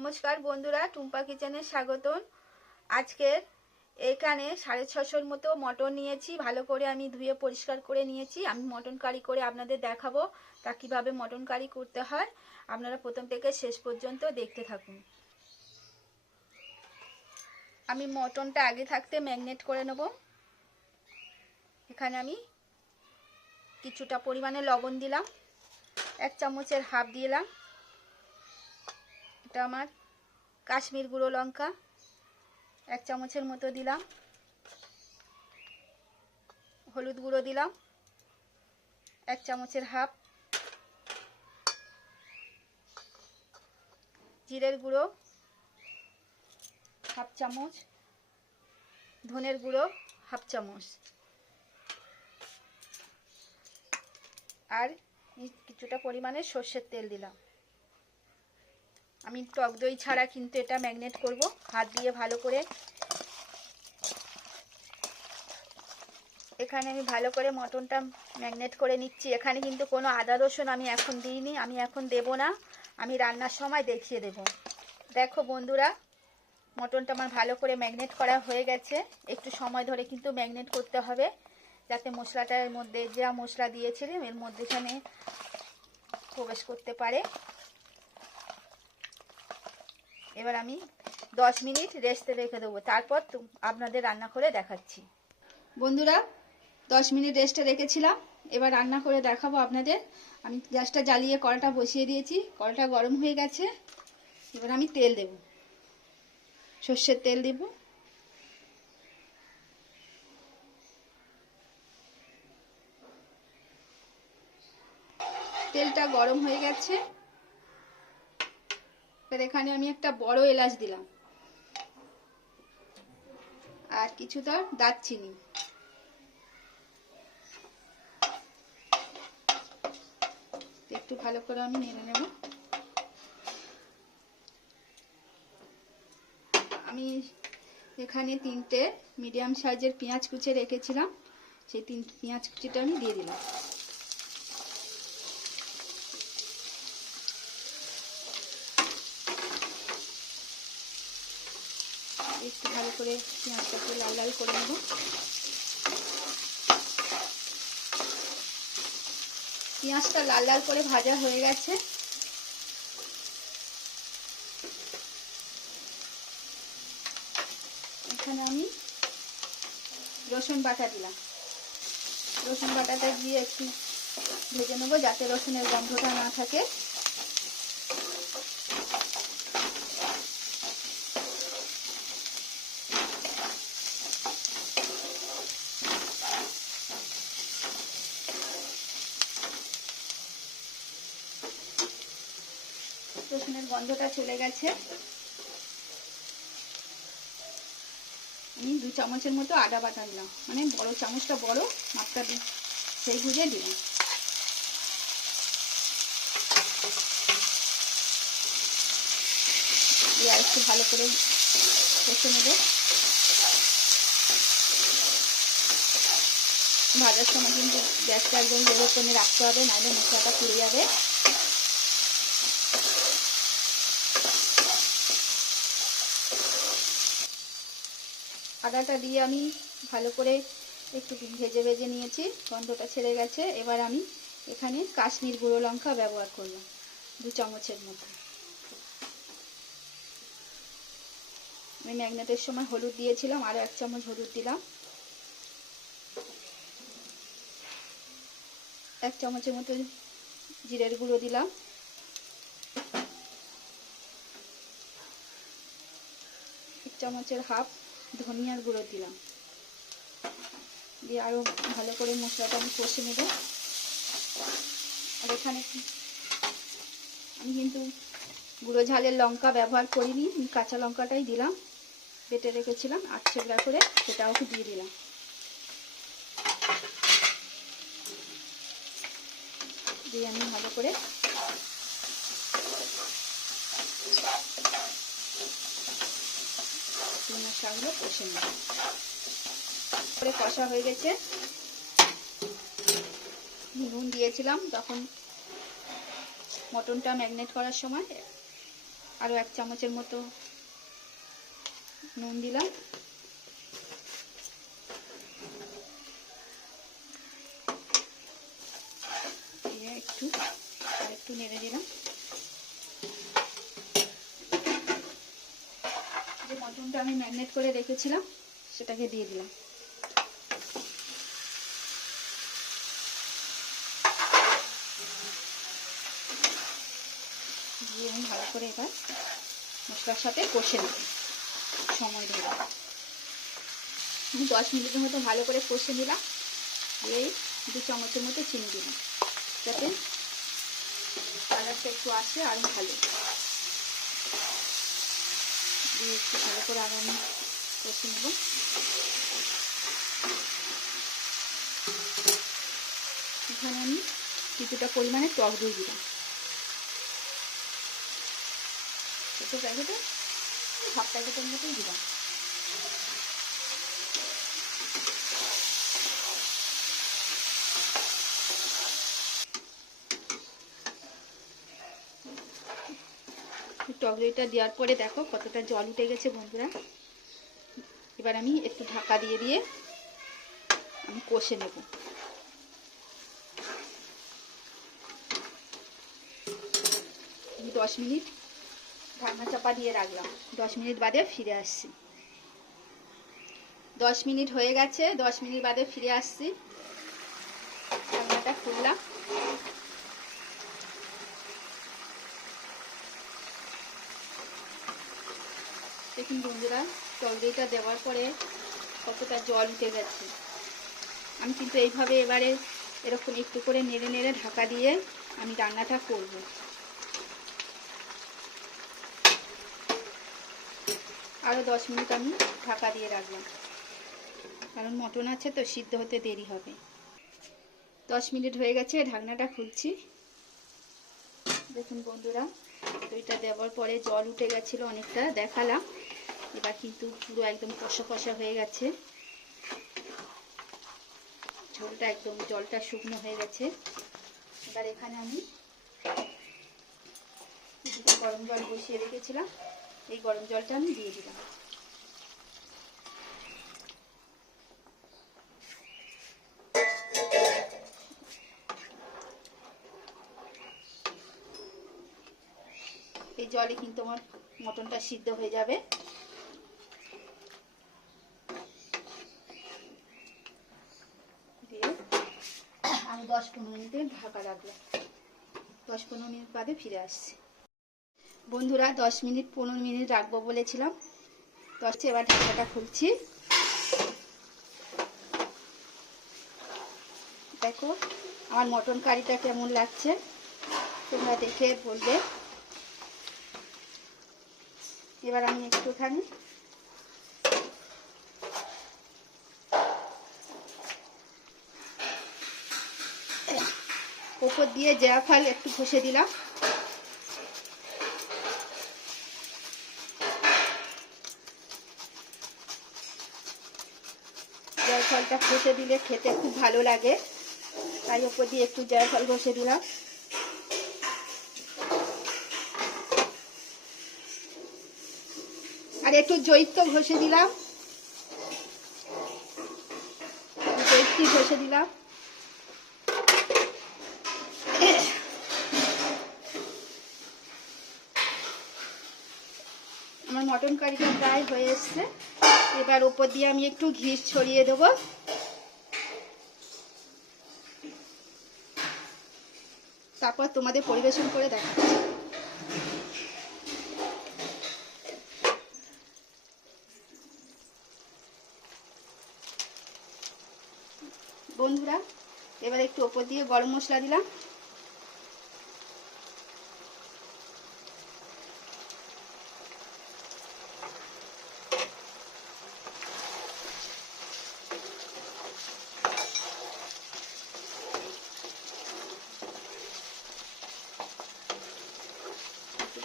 নমস্কার বন্ধুরা, টুম্পা কিচেনে স্বাগতম। আজকের এখানে 650 মতো মটন নিয়েছি। ভালো করে আমি ধুয়ে পরিষ্কার করে নিয়েছি। আমি মটন কারি করে আপনাদের দেখাবো তা কিভাবে মটন কারি করতে হয়। আপনারা প্রথম থেকে শেষ পর্যন্ত দেখতে থাকুন। আমি মটনটা আগে থাকতে ম্যারিনেট করে নেব। এখানে আমি কিছুটা পরিমাণে লবণ দিলাম, 1 চামচের হাফ দিলাম। এটা আমার কাশ্মীর গুঁড়ো লঙ্কা 1 চামচের মতো দিলাম। হলুদ গুঁড়ো দিলাম 1 চামচের হাফ। জিরের গুঁড়ো হাফ চামচ, ধনের গুঁড়ো হাফ চামচ, আর কিছুটা পরিমাণে সর্ষের তেল দিলাম। আমি টক দই ছাড়া কিন্তু এটা ম্যারিনেট করব। হাত দিয়ে ভালো করে এখানে আমি ভালো করে মটনটা ম্যারিনেট করে নিচ্ছি। এখানে কিন্তু কোনো আদা রসুন আমি এখন দিইনি, আমি এখন দেব না, আমি রান্নার সময় দেখিয়ে দেব। দেখো বন্ধুরা, মটনটা আমার ভালো করে ম্যারিনেট করা হয়ে গেছে। একটু সময় ধরে কিন্তু ম্যারিনেট করতে হবে, যাতে মশলাটার মধ্যে যা মশলা দিয়েছিলাম এর মধ্যে এখানে প্রবেশ করতে পারে। এবার আমি 10 মিনিট রেস্টে রেখে দেবো, তারপর আপনাদের রান্না করে দেখাচ্ছি। বন্ধুরা, 10 মিনিট রেস্টে রেখেছিলাম, এবার রান্না করে দেখাবো আপনাদের। আমি গ্যাসটা জ্বালিয়ে কড়াটা বসিয়ে দিয়েছি, কড়াটা গরম হয়ে গেছে। এবার আমি তেল দেব, সর্ষের তেল দেব। তেলটা গরম হয়ে গেছে। এবার এখানে আমি একটা বড় এলাচ দিলাম আর কিছুটা দারচিনি। একটু ভালো করে আমি নেড়ে নেব। আমি এখানে 3টে মিডিয়াম সাইজের পেঁয়াজ কুচি রেখেছিলাম, সেই 3 পেঁয়াজ কুচিটা আমি দিয়ে দিলাম। একটু ভালো করে পেঁয়াজটাকে লাল লাল করে নেব। পেঁয়াজটা লাল লাল করে ভাজা হয়ে গেছে। এখানে আমি রসুন বাটা দিলাম। রসুন বাটাটা দিয়ে একটু ভেজে নেবো, যাতে রসুনের গন্ধটা না থাকে। রসুনের গন্ধটা চলে গেছে। আমি 2 চামচের মতো আদা বাটা দিলাম, মানে বড় চামচটা বড় মাপটা সেই বুঝে দিলাম। দিয়ে আর একটু ভালো করে কষে নেব। ভাজার সময় কিন্তু গ্যাসটা একদম লোর করে রাখতে হবে, নাহলে মশলাটা পুড়ে যাবে। আদাটা দিয়ে আমি ভালো করে একটু ভেজে ভেজে নিয়েছি, গন্ধটা ছেড়ে গেছে। এবার আমি এখানে কাশ্মীর গুঁড়ো লঙ্কা ব্যবহার করলাম 2 চামচের মতো। আমি ম্যারিনেটের সময় হলুদ দিয়েছিলাম, আরও 1 চামচ হলুদ দিলাম। 1 চামচের মতো জিরের গুঁড়ো দিলাম। 1 চামচের হাফ ধনিয়ার গুঁড়ো দিলাম। দিয়ে আরও ভালো করে মশলাটা আমি কষে নেব। আর এখানে আমি কিন্তু গুঁড়ো ঝালের লঙ্কা ব্যবহার করিনি, কাঁচা লঙ্কাটাই দিলাম, বেটে রেখেছিলাম 8 ছেঁড়া করে, সেটাও দিয়ে দিলাম। দিয়ে আমি ভালো করে মশলাগুলো কষে নেব। করে কষা হয়ে গেছে। নুন দিয়েছিলাম তখন মটনটা ম্যারিনেট করার সময়, আরও 1 চামচের মতো নুন দিলাম। দিয়ে একটু নেড়ে দিলাম। যে মটনটা আমি ম্যারিনেট করে রেখেছিলাম সেটাকে দিয়ে দিলাম। দিয়ে আমি ভালো করে এবার মশলার সাথে কষে নেব সময় ধরে। আমি 10 মিনিটের মতো ভালো করে কষে নিলাম। দিয়ে 2 চামচের মতো চিনি দিলাম যাতে কালারটা একটু আসে আর ভালো। দিয়ে একটু ভালো করে আবার আমি কষে নেব। এখানে আমি কিছুটা পরিমাণে টক দই দিলাম। ছোটো প্যাকেটে হাফ প্যাকেটের মতোই দিলাম। টক দইটা দেওয়ার পরে দেখো কতটা জল উঠে গেছে বন্ধুরা। এবার আমি একটু ঢাকা দিয়ে দিয়ে আমি কষে নেব। আমি 10 মিনিট ঢাকনা চাপা দিয়ে রাখলাম। 10 মিনিট বাদে ফিরে আসছি। 10 মিনিট হয়ে গেছে। 10 মিনিট বাদে ফিরে আসছি। ঢাকনাটা খুললাম। দেখুন বন্ধুরা টক দইটা দেওয়ার পরে কতটা জল উঠে গেছে। আমি কিন্তু এইভাবে এবারে এরকম একটু করে নেড়ে নেড়ে ঢাকা দিয়ে আমি রান্নাটা করব। আরও 10 মিনিট আমি ঢাকা দিয়ে রাখলাম, কারণ মটন আছে তো সিদ্ধ হতে দেরি হবে। 10 মিনিট হয়ে গেছে, ঢাকনাটা খুলছি। দেখুন বন্ধুরা দইটা দেওয়ার পরে জল উঠে গেছিলো অনেকটা, দেখালাম। এবার কিন্তু পুরো একদম কষা কষা হয়ে গেছে। ঝোলটা একদম জলটা শুকনো হয়ে গেছে। এবার এখানে আমি কিছুটা গরম জল বসিয়ে রেখেছিলাম, এই গরম জলটা আমি দিয়ে দিলাম। এই জলে কিন্তু আমার মটনটা সিদ্ধ হয়ে যাবে। দিয়ে আমি 10-15 মিনিট ঢাকা রাখলাম। 10-15 মিনিট বাদে ফিরে আসছি। বন্ধুরা 10-15 মিনিট রাখবো বলেছিলাম। এবার ঢাকাটা খুলছি। দেখো আমার মটন কারিটা কেমন লাগছে তোমরা দেখে বলবে। এবার আমি একটুখানি উপর দিয়ে জায়ফল একটু ঘষে দিলাম। জায়ফলটা ঘষে দিলে খেতে খুব ভালো লাগে, তাই উপর দিয়ে একটু জায়ফল ঘষে দিলাম। আর একটু জৈত্র ঘষে দিলাম, জৈত্রী ঘষে দিলাম। আমার মটন কারিটা প্রায় হয়ে এসছে। এবার উপর দিয়ে আমি একটু ঘি ছড়িয়ে দেবো। তারপর তোমাদের পরিবেশন করে দেখাচ্ছি। বন্ধুরা এবার একটু উপর দিয়ে গরম মশলা দিলাম।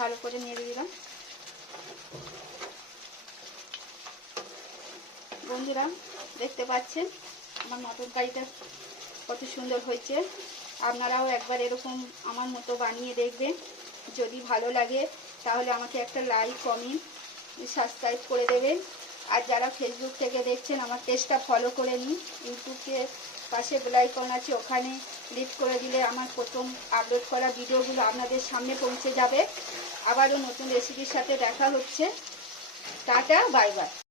ভালো করে নেড়ে দিলাম। বন্ধুরা দেখতে পাচ্ছেন আমার মটন কারিটা কত সুন্দর হয়েছে। আপনারাও একবার এরকম আমার মতো বানিয়ে দেখবেন। যদি ভালো লাগে তাহলে আমাকে একটা লাইক কমেন্ট সাবস্ক্রাইব করে দেবেন। আর যারা ফেসবুক থেকে দেখছেন আমার পেজটা ফলো করে নিন। ইউটিউবে পাশে বেল আইকন আছে, ওখানে ক্লিক করে দিলে আমার প্রথম আপলোড করা ভিডিওগুলো আপনাদের সামনে পৌঁছে যাবে। আবারও নতুন রেসিপির সাথে দেখা হচ্ছে। Tata, bye bye.